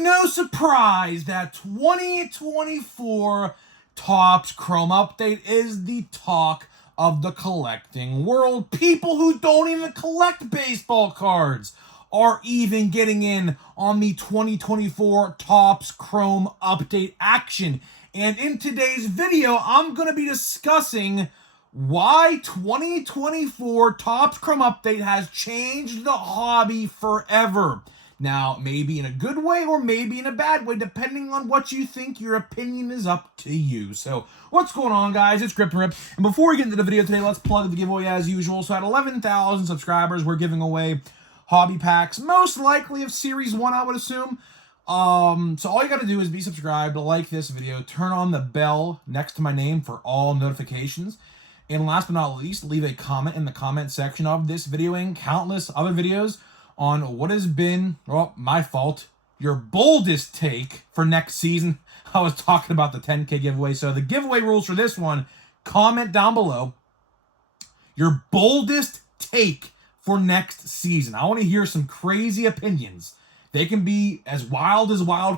no surprise that 2024 Topps Chrome Update is the talk of the collecting world. People who don't even collect baseball cards are even getting in on the 2024 Topps Chrome Update action. And in today's video, I'm going to be discussing why 2024 Topps Chrome Update has changed the hobby forever. Now, maybe in a good way or maybe in a bad way, depending on what you think. Your opinion is up to you. So, what's going on, guys? It's Grip and Rip. And before we get into the video today, let's plug the giveaway as usual. So, at 11,000 subscribers, we're giving away hobby packs, most likely of Series 1, I would assume. So all you got to do is be subscribed, like this video, turn on the bell next to my name for all notifications. And last but not least, leave a comment in the comment section of this video and countless other videos on what has been, well, my fault, your boldest take for next season. I was talking about the 10K giveaway. So the giveaway rules for this one, comment down below your boldest take for next season. I want to hear some crazy opinions. They can be as wild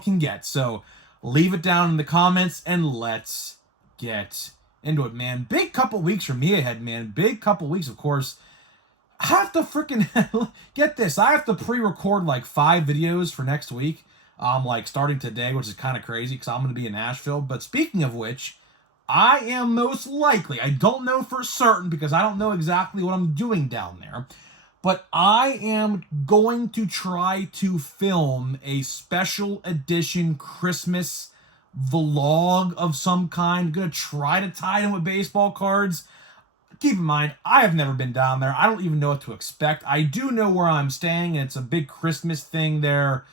can get. So leave it down in the comments and let's get into it, man. Big couple weeks for me ahead, man. Big couple weeks, of course. I have to freaking get this. I have to pre-record like 5 videos for next week. Like starting today, which is kind of crazy because I'm going to be in Nashville. But speaking of which, I am most likely, I don't know for certain because I don't know exactly what I'm doing down there, but I am going to try to film a special edition Christmas vlog of some kind. I'm going to try to tie it in with baseball cards. Keep in mind, I have never been down there. I don't even know what to expect. I do know where I'm staying, and it's a big Christmas thing there.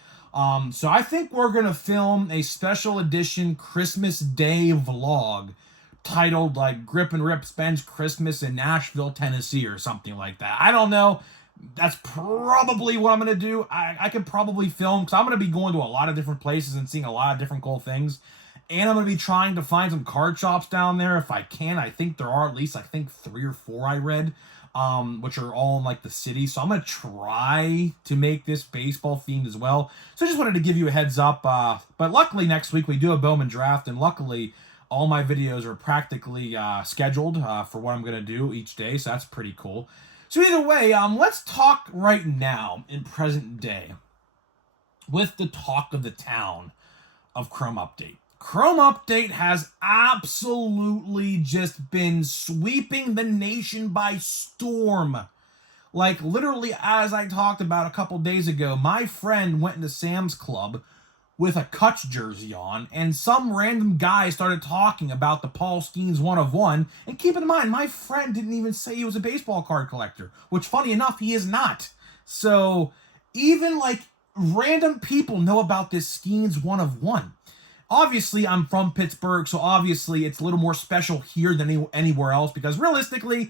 So I think we're going to film a special edition Christmas Day vlog titled like Grip and Rip Spends Christmas in Nashville, Tennessee or something like that. I don't know. That's probably what I'm going to do. I could probably film because I'm going to be going to a lot of different places and seeing a lot of different cool things. And I'm going to be trying to find some card shops down there if I can. I think there are at least, 3 or 4 I read, which are all in like the city. So I'm going to try to make this baseball themed as well. So I just wanted to give you a heads up. But luckily next week we do a Bowman draft, and luckily all my videos are practically scheduled for what I'm going to do each day. So that's pretty cool. So either way, let's talk right now in present day with the talk of the town of Chrome Update. Chrome Update has absolutely just been sweeping the nation by storm. Like literally, as I talked about a couple days ago, my friend went into Sam's Club with a Kutch jersey on, and some random guy started talking about the Paul Skeens 1 of 1. And keep in mind, my friend didn't even say he was a baseball card collector, which, funny enough, he is not. So even like random people know about this Skeens 1 of 1. Obviously, I'm from Pittsburgh, so obviously it's a little more special here than anywhere else, because realistically,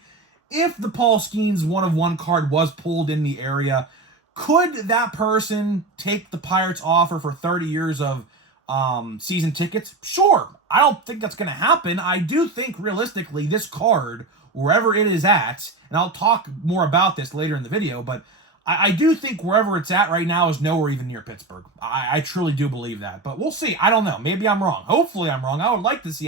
if the Paul Skeens 1 of 1 card was pulled in the area, could that person take the Pirates offer for 30 years of season tickets? Sure. I don't think that's going to happen. I do think realistically this card, wherever it is at, and I'll talk more about this later in the video, but I do think wherever it's at right now is nowhere even near Pittsburgh. I truly do believe that. But we'll see. I don't know. Maybe I'm wrong. Hopefully I'm wrong. I would like to see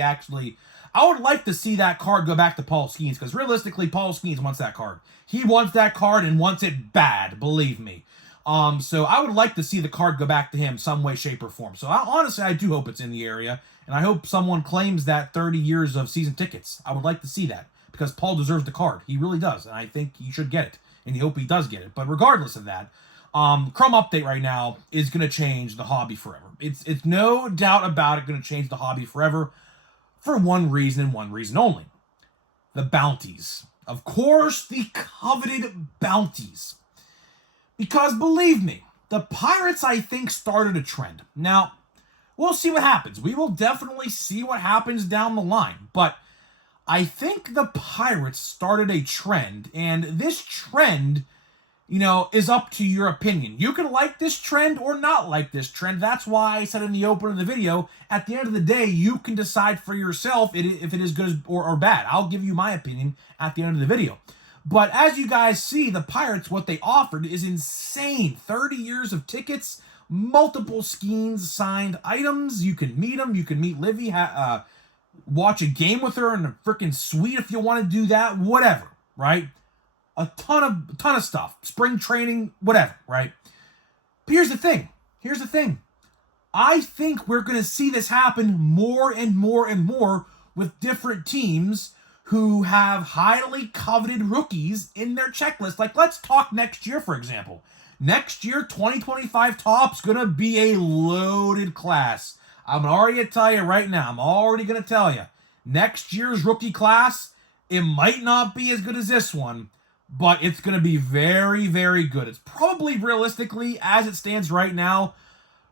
that card go back to Paul Skeens, because realistically, Paul Skeens wants that card. He wants that card and wants it bad, believe me. So I would like to see the card go back to him some way, shape, or form. So honestly, I do hope it's in the area, and I hope someone claims that 30 years of season tickets. I would like to see that, because Paul deserves the card. He really does, and I think he should get it, and I hope he does get it. But regardless of that, Chrome Update right now is going to change the hobby forever. It's no doubt about it going to change the hobby forever, for one reason and one reason only. The bounties. Of course, the coveted bounties. Because believe me, the Pirates, I think, started a trend. Now, we'll see what happens. We will definitely see what happens down the line. But I think the Pirates started a trend, and this trend, is up to your opinion. You can like this trend or not like this trend. That's why I said in the opening of the video, at the end of the day, you can decide for yourself if it is good or bad. I'll give you my opinion at the end of the video. But as you guys see, the Pirates, what they offered is insane. 30 years of tickets, multiple Skeens signed items. You can meet them. You can meet Livy, watch a game with her in a freaking suite if you want to do that. Whatever, right? A ton of stuff. Spring training, whatever, right? But here's the thing. I think we're going to see this happen more and more and more with different teams who have highly coveted rookies in their checklist. Like, let's talk next year, for example. Next year, 2025 Topps going to be a loaded class. I'm already going to tell you right now. I'm already going to tell you. Next year's rookie class, it might not be as good as this one, but it's going to be very, very good. It's probably realistically, as it stands right now,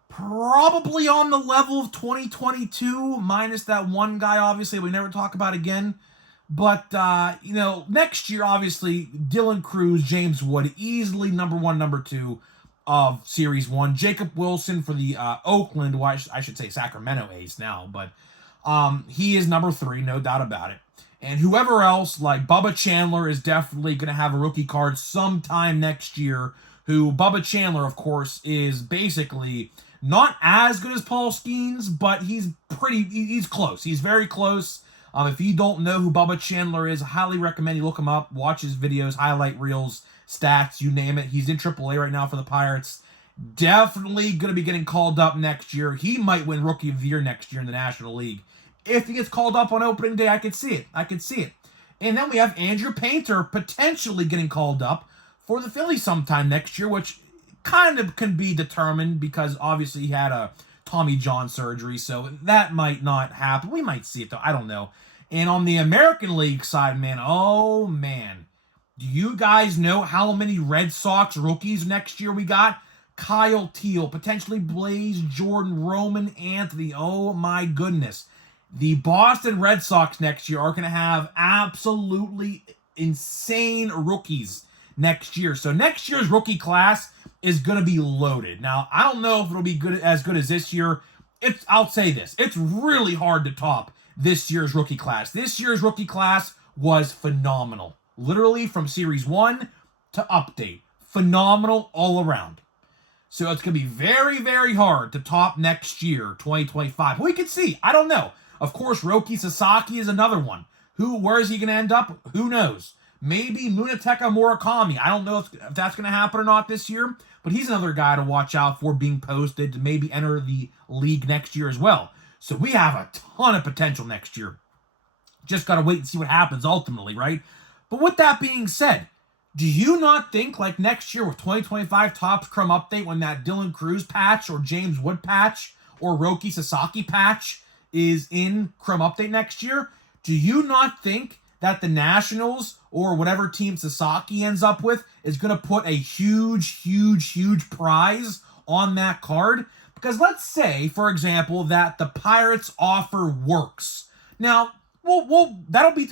probably on the level of 2022, minus that one guy, obviously, we never talk about again. But, next year, obviously, Dylan Cruz, James Wood, easily number one, number two of Series 1. Jacob Wilson for the Oakland, well, I should say Sacramento Ace now, but he is number 3, no doubt about it. And whoever else, like Bubba Chandler, is definitely going to have a rookie card sometime next year, who Bubba Chandler, of course, is basically not as good as Paul Skeens, but he's close. He's very close. If you don't know who Bubba Chandler is, I highly recommend you look him up, watch his videos, highlight reels, stats, you name it. He's in AAA right now for the Pirates. Definitely going to be getting called up next year. He might win Rookie of the Year next year in the National League. If he gets called up on opening day, I could see it. And then we have Andrew Painter potentially getting called up for the Phillies sometime next year, which kind of can be determined because obviously he had a Tommy John surgery, so that might not happen. We might see it, though. I don't know. And on the American League side, man, oh, man. Do you guys know how many Red Sox rookies next year we got? Kyle Teal, potentially Blaze Jordan, Roman Anthony. Oh, my goodness. The Boston Red Sox next year are going to have absolutely insane rookies next year. So next year's rookie class is going to be loaded. Now, I don't know if it'll be as good as this year. I'll say this. It's really hard to top this year's rookie class. This year's rookie class was phenomenal. Literally from Series 1 to update. Phenomenal all around. So it's going to be very, very hard to top next year, 2025. We can see. I don't know. Of course, Roki Sasaki is another one. Where is he going to end up? Who knows? Maybe Munetaka Murakami. I don't know if that's going to happen or not this year, but he's another guy to watch out for being posted to maybe enter the league next year as well. So we have a ton of potential next year. Just got to wait and see what happens ultimately, right? But with that being said, do you not think like next year with 2025 Topps Chrome Update, when that Dylan Cruz patch or James Wood patch or Roki Sasaki patch is in Chrome Update next year, do you not think that the Nationals or whatever team Sasaki ends up with is going to put a huge, huge, huge prize on that card? Because let's say, for example, that the Pirates offer works. Now, that'll be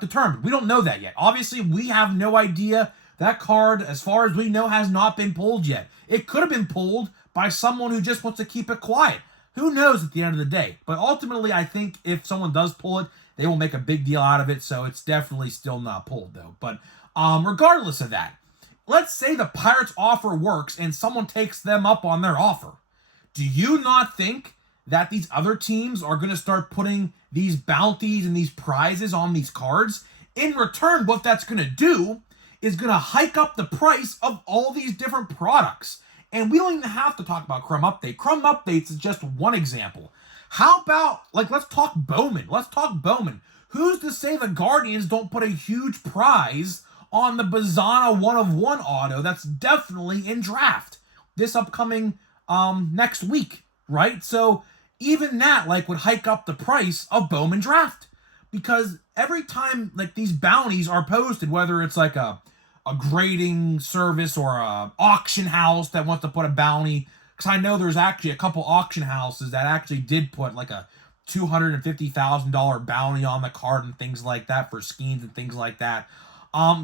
determined. We don't know that yet. Obviously, we have no idea. That card, as far as we know, has not been pulled yet. It could have been pulled by someone who just wants to keep it quiet. Who knows at the end of the day? But ultimately, I think if someone does pull it, they will make a big deal out of it, so it's definitely still not pulled, though. But regardless of that, let's say the Pirates offer works and someone takes them up on their offer. Do you not think that these other teams are going to start putting these bounties and these prizes on these cards? In return, what that's going to do is going to hike up the price of all these different products. And we don't even have to talk about Chrome Update. Chrome Updates is just one example. How about, let's talk Bowman. Who's to say the Guardians don't put a huge prize on the Bazana 1/1 auto that's definitely in draft this upcoming next week, right? So even that would hike up the price of Bowman draft, because every time these bounties are posted, whether it's a grading service or a auction house that wants to put a bounty, because I know there's actually a couple auction houses that actually did put a $250,000 bounty on the card and things like that for Skeens and things like that.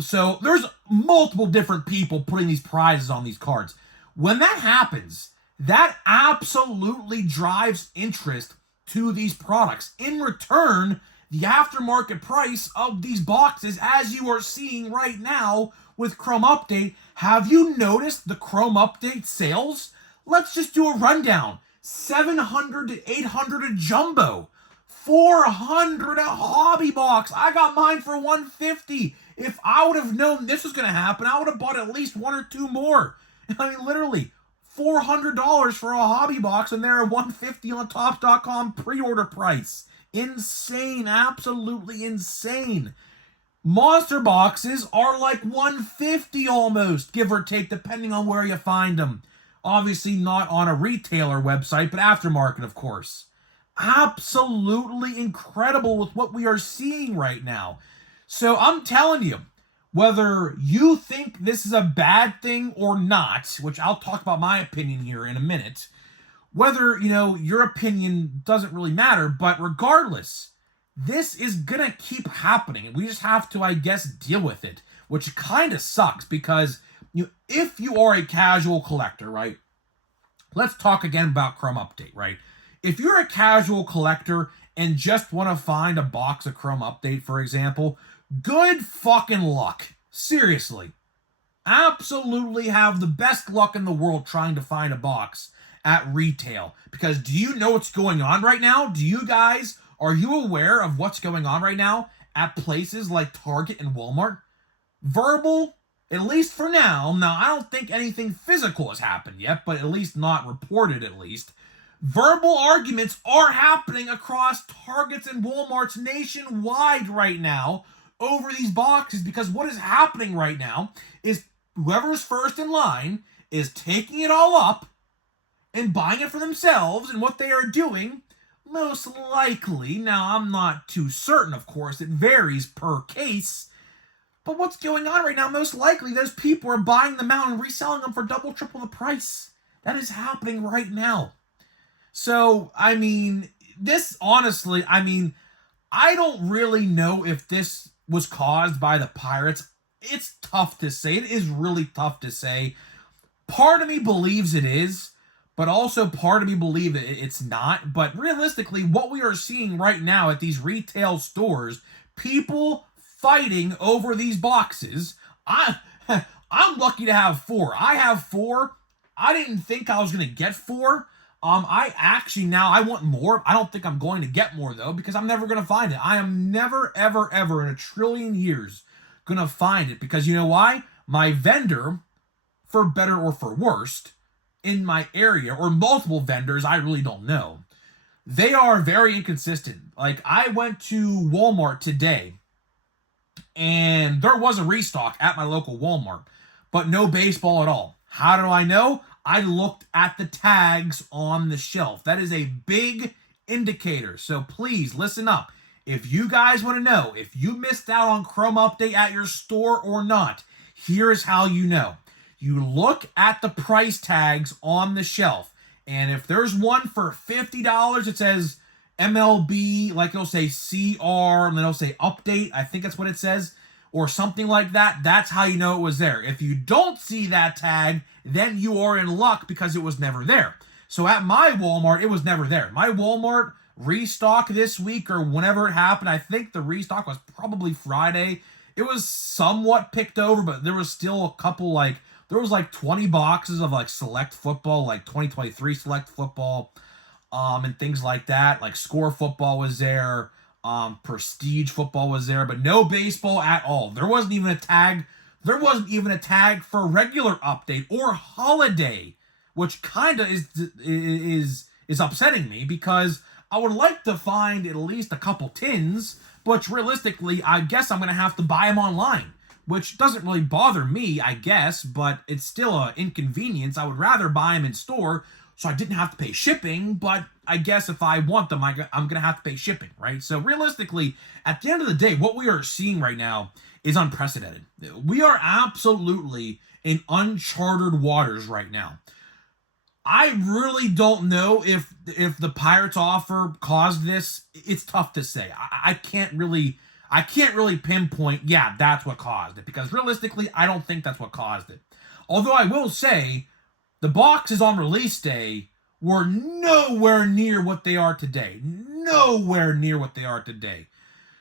So there's multiple different people putting these prizes on these cards. When that happens, that absolutely drives interest to these products. In return, the aftermarket price of these boxes, as you are seeing right now with Chrome Update. Have you noticed the Chrome Update sales? Let's just do a rundown. 700 to 800 a jumbo, 400 a hobby box. I got mine for 150. If I would have known this was going to happen, I would have bought at least one or two more. I mean, literally, $400 for a hobby box, and they're $150 on Topps.com pre-order price. Insane, absolutely insane. Monster boxes are like $150 almost, give or take, depending on where you find them. Obviously not on a retailer website, but aftermarket, of course. Absolutely incredible with what we are seeing right now. So I'm telling you, whether you think this is a bad thing or not, which I'll talk about my opinion here in a minute, whether, your opinion doesn't really matter, but regardless, this is gonna keep happening, and we just have to, I guess, deal with it, which kind of sucks because if you are a casual collector, right? Let's talk again about Chrome Update, right? If you're a casual collector and just want to find a box of Chrome Update, for example, good fucking luck. Seriously. Absolutely have the best luck in the world trying to find a box at retail. Because do you know what's going on right now? Are you aware of what's going on right now at places like Target and Walmart? Verbal, at least for now. Now, I don't think anything physical has happened yet, but at least not reported at least. Verbal arguments are happening across Targets and Walmarts nationwide right now over these boxes, because what is happening right now is whoever's first in line is taking it all up and buying it for themselves, and what they are doing, most likely, now I'm not too certain, of course, it varies per case, but what's going on right now, most likely, those people are buying them out and reselling them for double, triple the price. That is happening right now. So, I mean, this, honestly, I don't really know if this was caused by the Pirates. It's tough to say. It is really tough to say. Part of me believes it is, but also part of me believes it's not. But realistically, what we are seeing right now at these retail stores, people fighting over these boxes. I'm lucky to have 4. I have 4. I didn't think I was going to get 4. I want more. I don't think I'm going to get more, though, because I'm never going to find it. I am never, ever, ever in a trillion years going to find it, because you know why? My vendor, for better or for worse, in my area, or multiple vendors, I really don't know. They are very inconsistent. Like, I went to Walmart today, and there was a restock at my local Walmart, but no baseball at all. How do I know? I looked at the tags on the shelf. That is a big indicator. So please listen up. If you guys want to know if you missed out on Chrome Update at your store or not, here is how you know. You look at the price tags on the shelf. And if there's one for $50, it says MLB, like it'll say CR, and then it'll say update. I think that's what it says. Or something like that. That's how you know it was there. If you don't see that tag, then you are in luck because it was never there. So at my Walmart, it was never there. My Walmart restock this week, or whenever it happened, I think the restock was probably Friday. It was somewhat picked over, but there was still a couple, there was 20 boxes of select football, 2023 select football, and things like that. Score football was there. Prestige football was there, but no baseball at all. There wasn't even a tag. There wasn't even a tag for regular update or holiday, which kind of is upsetting me, because I would like to find at least a couple tins, but realistically, I guess I'm going to have to buy them online, which doesn't really bother me, I guess, but it's still an inconvenience. I would rather buy them in store so I didn't have to pay shipping, but I guess if I want them, I'm going to have to pay shipping, right? So realistically, at the end of the day, what we are seeing right now is unprecedented. We are absolutely in uncharted waters right now. I really don't know if the Pirates offer caused this. It's tough to say. I can't really pinpoint, yeah, that's what caused it, because realistically, I don't think that's what caused it. Although I will say, the boxes on release day were nowhere near what they are today. Nowhere near what they are today.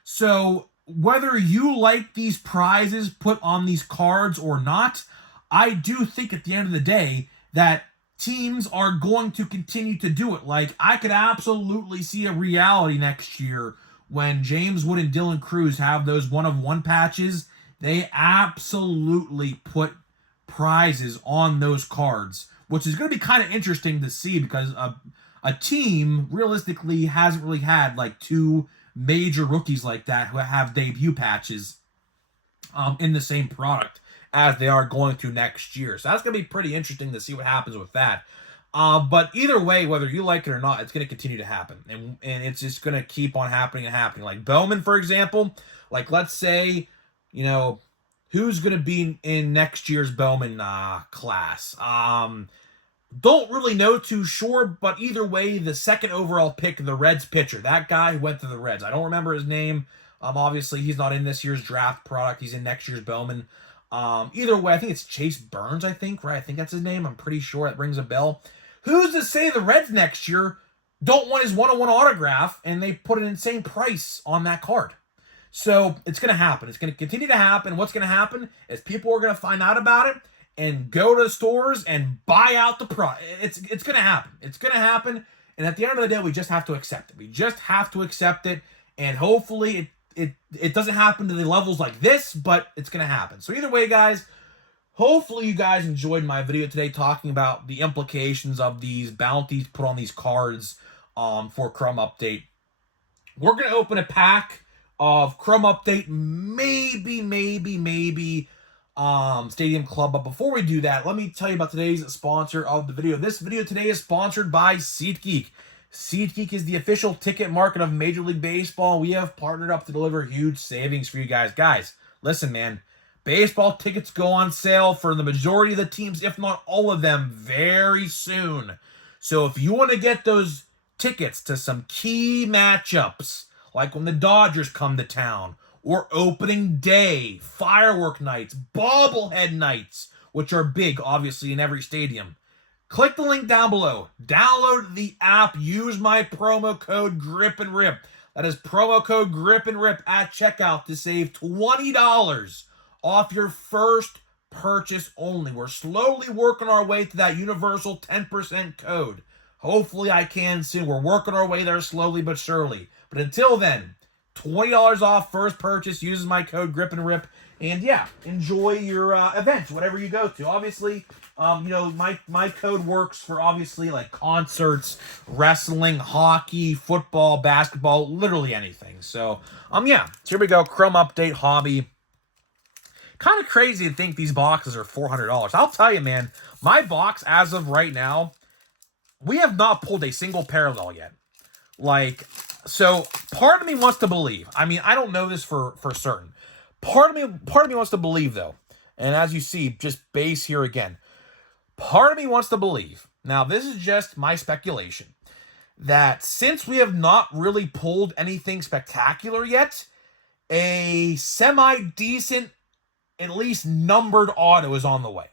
So whether you like these prizes put on these cards or not, I do think at the end of the day that teams are going to continue to do it. Like, I could absolutely see a reality next year when James Wood and Dylan Cruz have those one-of-one patches. They absolutely put prizes on those cards, which is going to be kind of interesting to see because a team realistically hasn't really had like two major rookies like that who have debut patches in the same product as they are going to next year. So that's going to be pretty interesting to see what happens with that. But either way, whether you like it or not, it's going to continue to happen. And it's just going to keep on happening and happening. Like Bowman, for example, like let's say, who's going to be in next year's Bowman class? Don't really know too sure, but either way, the second overall pick, the Reds pitcher, that guy who went to the Reds. I don't remember his name. Obviously, he's not in this year's draft product. He's in next year's Bowman. Either way, I think it's Chase Burns, I think, right? I think that's his name. I'm pretty sure that rings a bell. Who's to say the Reds next year don't want his one-on-one autograph and they put an insane price on that card? So it's going to happen. It's going to continue to happen. What's going to happen is people are going to find out about it and go to the stores and buy out the product. It's going to happen. It's going to happen. And at the end of the day, we just have to accept it. We just have to accept it. And hopefully it doesn't happen to the levels like this, but it's going to happen. So either way, guys, hopefully you guys enjoyed my video today talking about the implications of these bounties put on these cards for Chrome Update. We're going to open a pack of Chrome Update, maybe Stadium Club. But before we do that, let me tell you about today's sponsor of the video. This video today is sponsored by SeatGeek. SeatGeek is the official ticket market of Major League Baseball. We have partnered up to deliver huge savings for you guys. Guys, listen, man. Baseball tickets go on sale for the majority of the teams, if not all of them, very soon. So if you want to get those tickets to some key matchups, like when the Dodgers come to town, or opening day, firework nights, bobblehead nights, which are big, obviously, in every stadium, click the link down below. Download the app. Use my promo code GRIPANDRIP. That is promo code GRIPANDRIP at checkout to save $20 off your first purchase only. We're slowly working our way to that universal 10% code. Hopefully I can soon. We're working our way there slowly but surely. But until then, $20 off first purchase. Uses my code GRIPANDRIP. And yeah, enjoy your events, whatever you go to. Obviously, my code works for obviously like concerts, wrestling, hockey, football, basketball, literally anything. So, yeah. So here we go. Chrome Update Hobby. Kind of crazy to think these boxes are $400. I'll tell you, man, my box as of right now, we have not pulled a single parallel yet. Like, so part of me wants to believe. I mean, I don't know this for certain. Part of me wants to believe, though. And as you see, just base here again. Part of me wants to believe, now this is just my speculation, that since we have not really pulled anything spectacular yet, a semi-decent, at least numbered auto is on the way.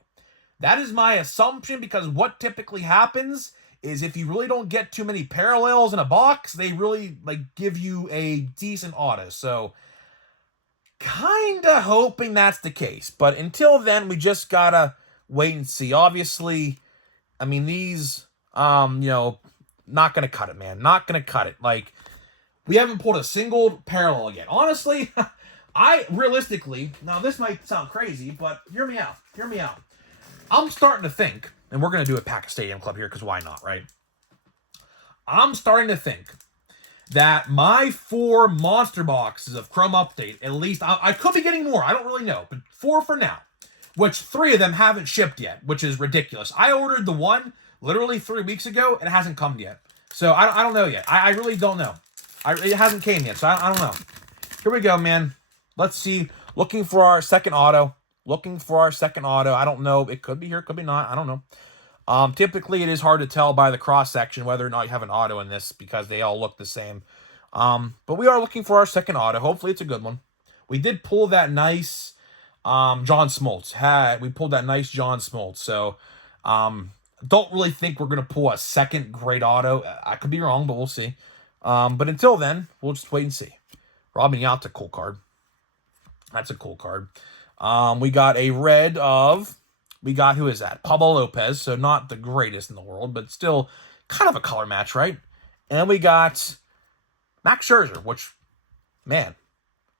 That is my assumption, because what typically happens is if you really don't get too many parallels in a box, they really give you a decent auto. So kind of hoping that's the case. But until then, we just gotta wait and see. Obviously, I mean, these, not gonna cut it, man. Not gonna cut it. Like, we haven't pulled a single parallel yet. Honestly, realistically, now this might sound crazy, but hear me out. Hear me out. I'm starting to think, and we're gonna do a pack of Stadium Club here, because why not, right? I'm starting to think that my 4 monster boxes of Chrome Update, at least, I could be getting more, I don't really know, but 4 for now, which 3 of them haven't shipped yet, which is ridiculous. I ordered the one literally 3 weeks ago, and it hasn't come yet. So I don't know yet. I really don't know. It hasn't came yet, so I don't know. Here we go, man. Let's see. Looking for our second auto. I don't know. It could be here, could be not. I don't know. Typically, it is hard to tell by the cross-section whether or not you have an auto in this, because they all look the same. But we are looking for our second auto. Hopefully, it's a good one. We did pull that nice John Smoltz. We pulled that nice John Smoltz. So, don't really think we're going to pull a second great auto. I could be wrong, but we'll see. But until then, we'll just wait and see. Robin Yount's a cool card. That's a cool card. We got a red of, who is that? Pablo Lopez, so not the greatest in the world, but still kind of a color match, right? And we got Max Scherzer, which, man,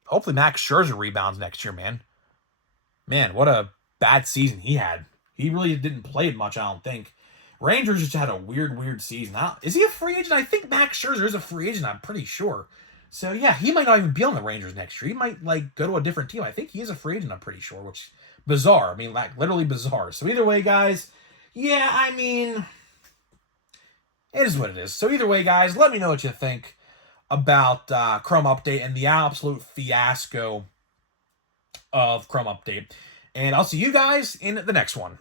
hopefully Max Scherzer rebounds next year, man. Man, what a bad season he had. He really didn't play much, I don't think. Rangers just had a weird season. Is he a free agent? I think Max Scherzer is a free agent, I'm pretty sure. So, yeah, he might not even be on the Rangers next year. He might, go to a different team. I think he is a free agent, I'm pretty sure, which bizarre. I mean, literally bizarre. So, either way, guys, yeah, I mean, it is what it is. So, either way, guys, let me know what you think about Chrome Update and the absolute fiasco of Chrome Update. And I'll see you guys in the next one.